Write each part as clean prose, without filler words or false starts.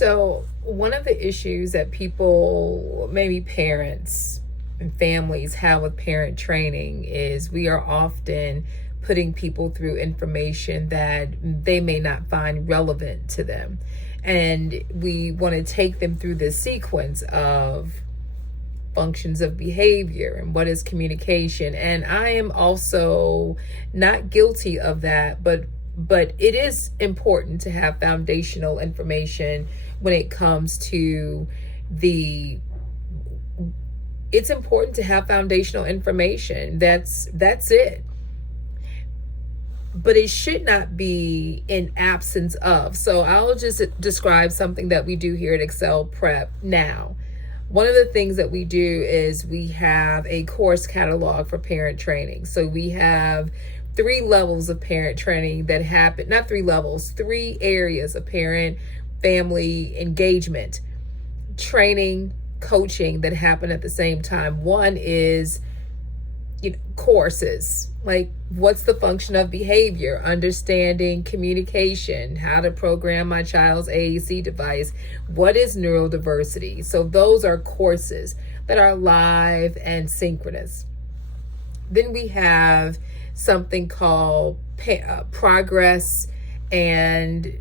So one of the issues that people, maybe parents and families, have with parent training is we are often putting people through information that they may not find relevant to them. And we want to take them through this sequence of functions of behavior and what is communication. And I am also not guilty of that, but it is important to have foundational information when it comes to it's important to have foundational information. That's it. But it should not be in absence of. So I'll just describe something that we do here at Excel Prep now. One of the things that we do is we have a course catalog for parent training. So we have 3 levels of parent training that happen, not 3 levels, 3 areas of parent family engagement, training, coaching that happen at the same time. One is courses, like what's the function of behavior, understanding communication, how to program my child's AAC device, what is neurodiversity. So those are courses that are live and synchronous. Then we have something called progress, and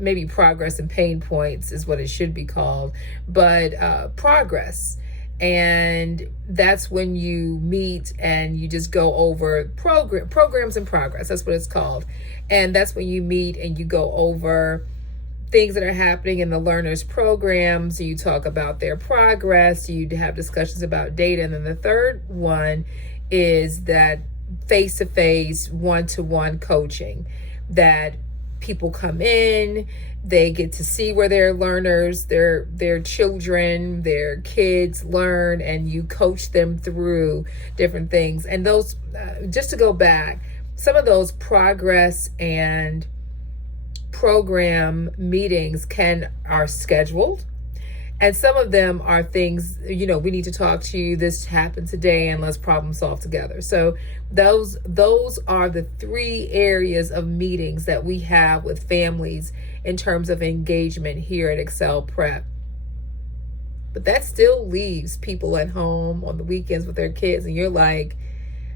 maybe progress and pain points is what it should be called, but progress. And that's when you meet and you just go over programs in progress. That's what it's called. And that's when you meet and you go over things that are happening in the learners' programs. You talk about their progress. You have discussions about data. And then the third one is that face-to-face, one-to-one coaching, that people come in, they get to see where their learners, their children, their kids learn, and you coach them through different things. And those, just to go back, some of those progress and program meetings are scheduled. And some of them are things, we need to talk to you, this happened today, and let's problem solve together. So those are the 3 areas of meetings that we have with families in terms of engagement here at Excel Prep. But that still leaves people at home on the weekends with their kids, and you're like,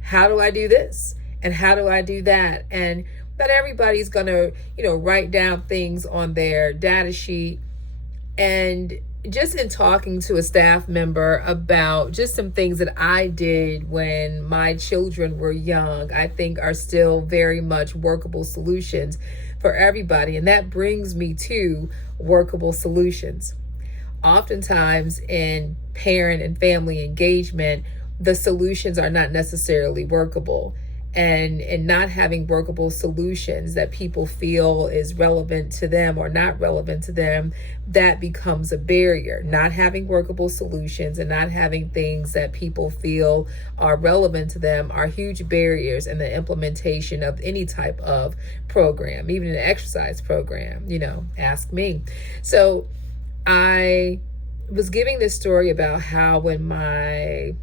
how do I do this? And how do I do that? And not everybody's gonna, write down things on their data sheet. And just in talking to a staff member about just some things that I did when my children were young, I think are still very much workable solutions for everybody. And that brings me to workable solutions. Oftentimes in parent and family engagement, the solutions are not necessarily workable. And not having workable solutions that people feel is relevant to them or not relevant to them, that becomes a barrier. Not having workable solutions and not having things that people feel are relevant to them are huge barriers in the implementation of any type of program, even an exercise program, ask me. So I was giving this story about how when my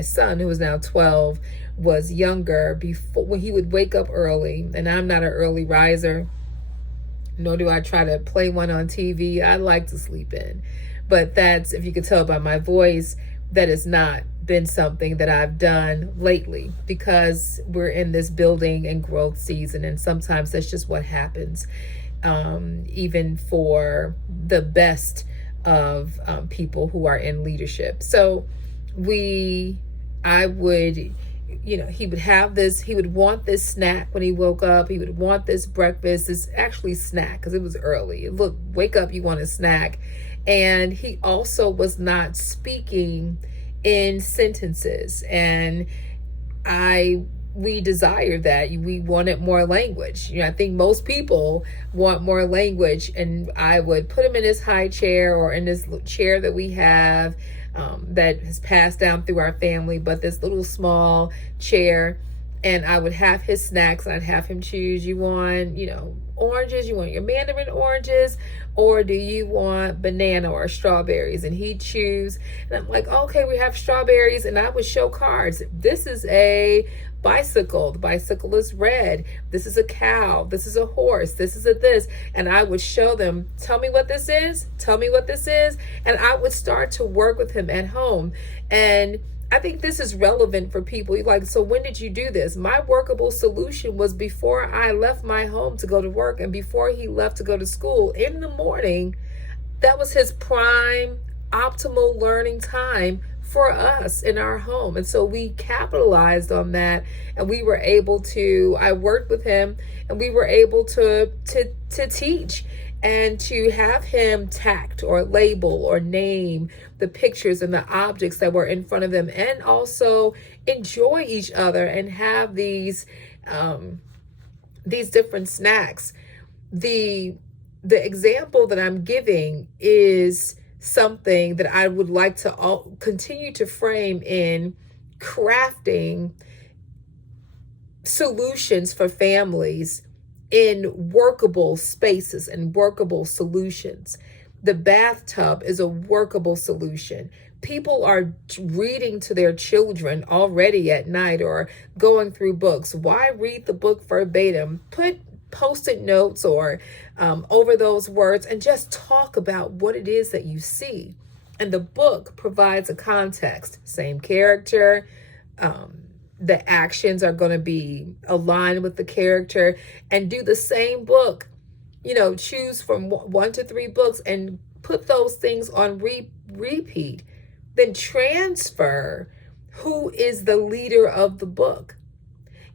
son, who is now 12, was younger, when he would wake up early, and I'm not an early riser, nor do I try to play one on TV. I like to sleep in. But that's, if you could tell by my voice, that has not been something that I've done lately, because we're in this building and growth season, and sometimes that's just what happens, even for the best of people who are in leadership. So he would have this, he would want this snack when he woke up. He would want this breakfast, this actually snack, because it was early. Look, wake up, you want a snack. And he also was not speaking in sentences. And we desired that. We wanted more language. I think most people want more language. And I would put him in his high chair or in this chair that we have, that has passed down through our family, but this little small chair, and I would have his snacks. I'd have him choose, you want, oranges? You want your mandarin oranges? Or do you want banana or strawberries? And he'd choose. And I'm like, okay, we have strawberries. And I would show cards. This is a bicycle. The bicycle is red. This is a cow. This is a horse. This is a this. And I would show them, tell me what this is. Tell me what this is. And I would start to work with him at home. And I think this is relevant for people. You're like, so when did you do this? My workable solution was before I left my home to go to work and before he left to go to school in the morning. That was his prime optimal learning time for us in our home. And so we capitalized on that, and we were able to, I worked with him, and we were able to teach and to have him tact or label or name the pictures and the objects that were in front of them, and also enjoy each other and have these different snacks. The example that I'm giving is something that I would like to continue to frame in crafting solutions for families in workable spaces and workable solutions. The bathtub is a workable solution. People are reading to their children already at night or going through books. Why read the book verbatim? Put Post-it notes or over those words and just talk about what it is that you see. And the book provides a context. Same character, the actions are going to be aligned with the character, and do the same book. Choose from 1 to 3 books and put those things on repeat. Then transfer who is the leader of the book.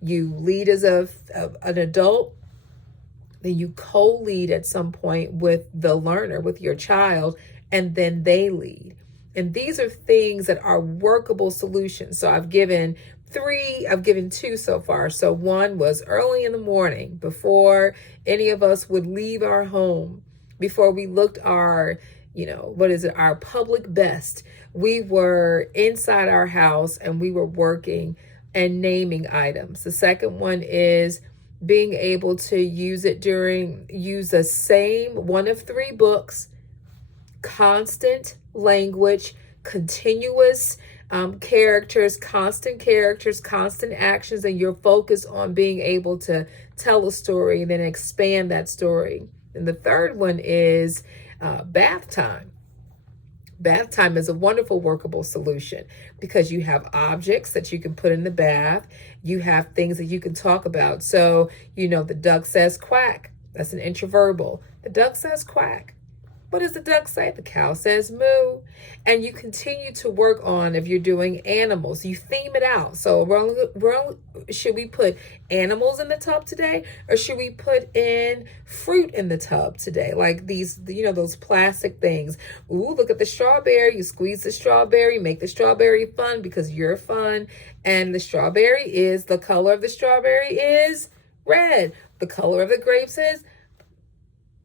You lead as an adult, then you co-lead at some point with the learner, with your child, and then they lead. And these are things that are workable solutions. So I've given 2 so far. So one was early in the morning, before any of us would leave our home, before we looked our public best. We were inside our house and we were working and naming items. The second one is being able to use the same 1 of 3 books, constant language, continuous characters, constant actions, and you're focused on being able to tell a story and then expand that story. And the third one is bath time. Bath time is a wonderful workable solution because you have objects that you can put in the bath. You have things that you can talk about. So, the duck says quack. That's an introverbal. The duck says quack. What does the duck say? The cow says moo. And you continue to work on, if you're doing animals, you theme it out. So should we put animals in the tub today? Or should we put in fruit in the tub today? Like these, those plastic things. Ooh, look at the strawberry. You squeeze the strawberry, make the strawberry fun because you're fun. And the color of the strawberry is red. The color of the grapes is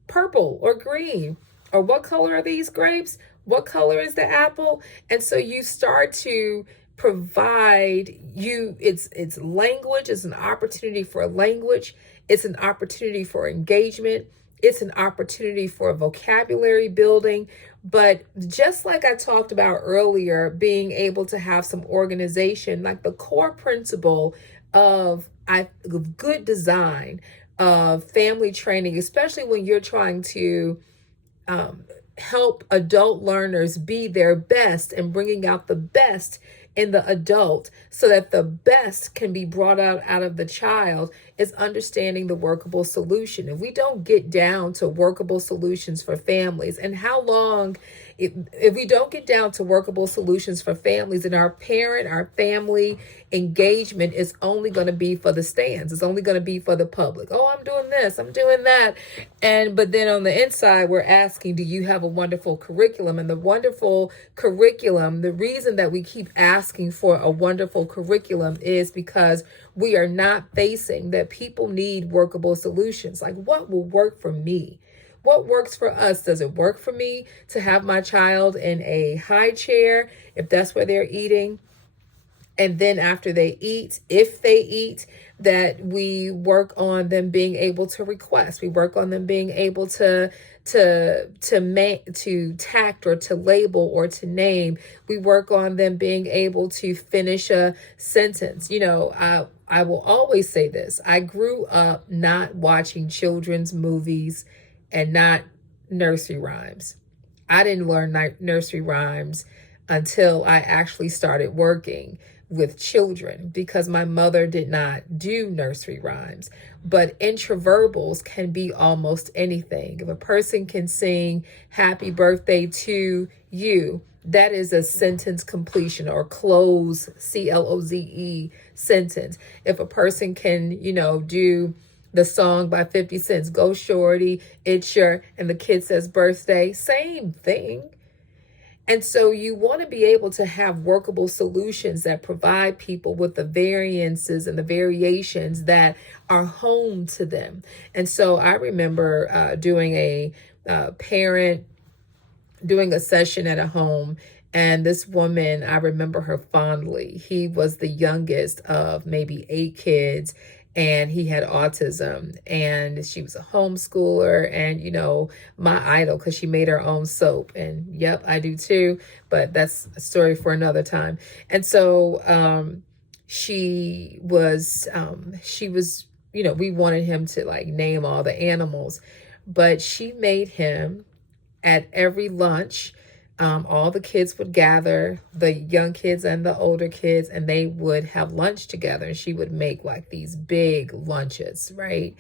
purple or green. Or what color are these grapes? What color is the apple? And so you start to provide it's language. It's an opportunity for language. It's an opportunity for engagement. It's an opportunity for vocabulary building. But just like I talked about earlier, being able to have some organization, like the core principle of good design, of family training, especially when you're trying to help adult learners be their best and bringing out the best in the adult so that the best can be brought out of the child, is understanding the workable solution. If we don't get down to workable solutions for families, and how long, if we don't get down to workable solutions for families, and our family engagement is only going to be for the stands. It's only going to be for the public. Oh, I'm doing this, I'm doing that. But then on the inside, we're asking, do you have a wonderful curriculum? And the wonderful curriculum, the reason that we keep asking for a wonderful curriculum is because we are not facing that people need workable solutions. Like, what will work for me? What works for us? Does it work for me to have my child in a high chair if that's where they're eating? And then after they eat, if they eat, that we work on them being able to request. We work on them being able to tact or to label or to name. We work on them being able to finish a sentence. I will always say this. I grew up not watching children's movies and not nursery rhymes. I didn't learn nursery rhymes until I actually started working with children, because my mother did not do nursery rhymes. But introverbals can be almost anything. If a person can sing happy birthday to you, that is a sentence completion or close, CLOZE sentence. If a person can, do the song by 50 Cent, Go Shorty, It's Your, and the kid says birthday, same thing. And so you want to be able to have workable solutions that provide people with the variances and the variations that are home to them. And so I remember doing a session at a home. And this woman, I remember her fondly. He was the youngest of maybe 8 kids, and he had autism, and she was a homeschooler, and my idol, because she made her own soap. And yep, I do too, but that's a story for another time. And so she was we wanted him to name all the animals, but she made him at every lunch. All the kids would gather, the young kids and the older kids, and they would have lunch together. And she would make these big lunches, right?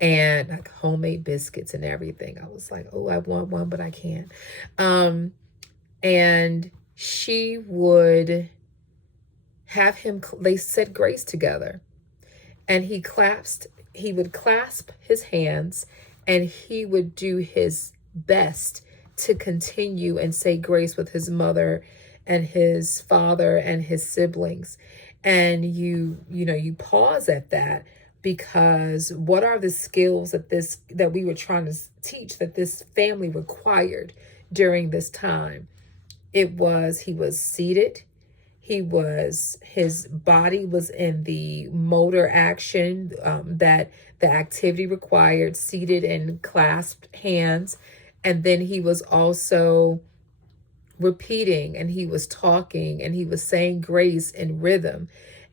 And homemade biscuits and everything. I was like, oh, I want one, but I can't. And she would have him, they said grace together. And he would clasp his hands, and he would do his best to continue and say grace with his mother and his father and his siblings. And you pause at that, because what are the skills that we were trying to teach that this family required during this time? He was seated. His body was in the motor action that the activity required, seated and clasped hands. And then he was also repeating, and he was talking, and he was saying grace in rhythm.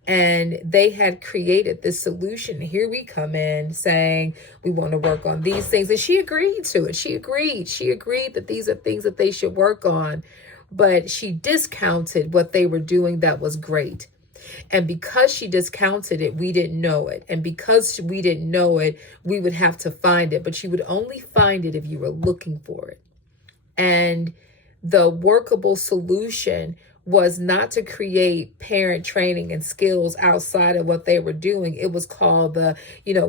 And they had created this solution. Here we come in saying, we want to work on these things. And she agreed to it. She agreed that these are things that they should work on. But she discounted what they were doing that was great. And because she discounted it, we didn't know it. And because we didn't know it, we would have to find it. But you would only find it if you were looking for it. And the workable solution was not to create parent training and skills outside of what they were doing. It was called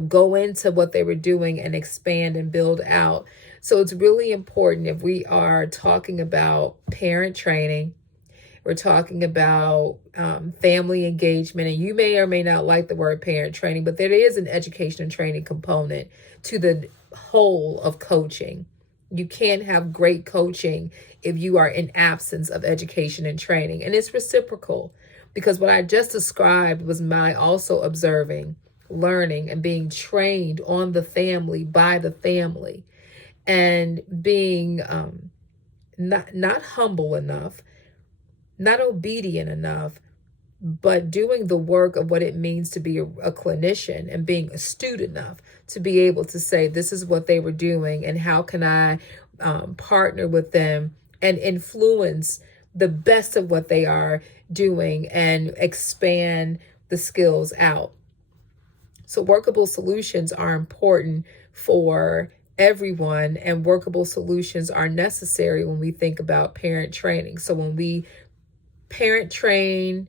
go into what they were doing and expand and build out. So it's really important, if we are talking about parent training, we're talking about family engagement, and you may or may not like the word parent training, but there is an education and training component to the whole of coaching. You can't have great coaching if you are in absence of education and training. And it's reciprocal, because what I just described was my also observing, learning, and being trained on the family by the family, and being not humble enough, not obedient enough, but doing the work of what it means to be a clinician, and being astute enough to be able to say, this is what they were doing, and how can I partner with them and influence the best of what they are doing and expand the skills out. So workable solutions are important for everyone, and workable solutions are necessary when we think about parent training. So when we parent train,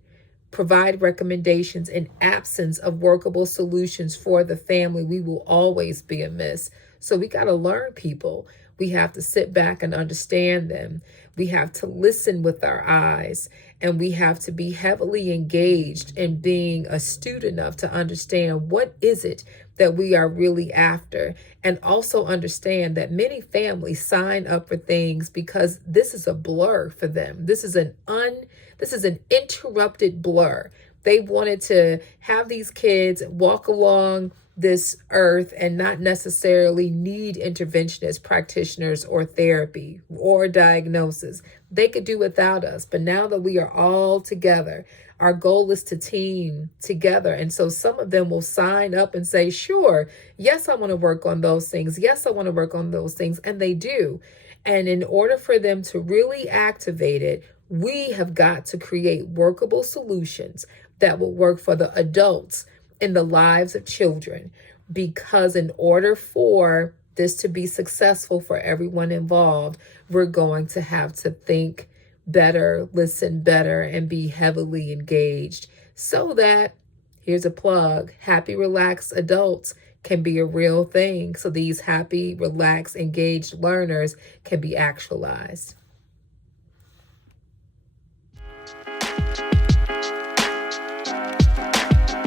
provide recommendations in absence of workable solutions for the family, we will always be amiss. So we got to learn people. We have to sit back and understand them. We have to listen with our eyes, and we have to be heavily engaged in being astute enough to understand what is it that we are really after, and also understand that many families sign up for things because this is a blur for them. This This is an interrupted blur. They wanted to have these kids walk along this earth and not necessarily need interventionists, practitioners, or therapy or diagnosis. They could do without us. But now that we are all together, our goal is to team together. And so some of them will sign up and say, sure, yes, I want to work on those things. Yes, I want to work on those things. And they do. And in order for them to really activate it, we have got to create workable solutions that will work for the adults in the lives of children. Because in order for this to be successful for everyone involved, we're going to have to think better, listen better, and be heavily engaged so that, here's a plug, happy, relaxed adults can be a real thing. So these happy, relaxed, engaged learners can be actualized.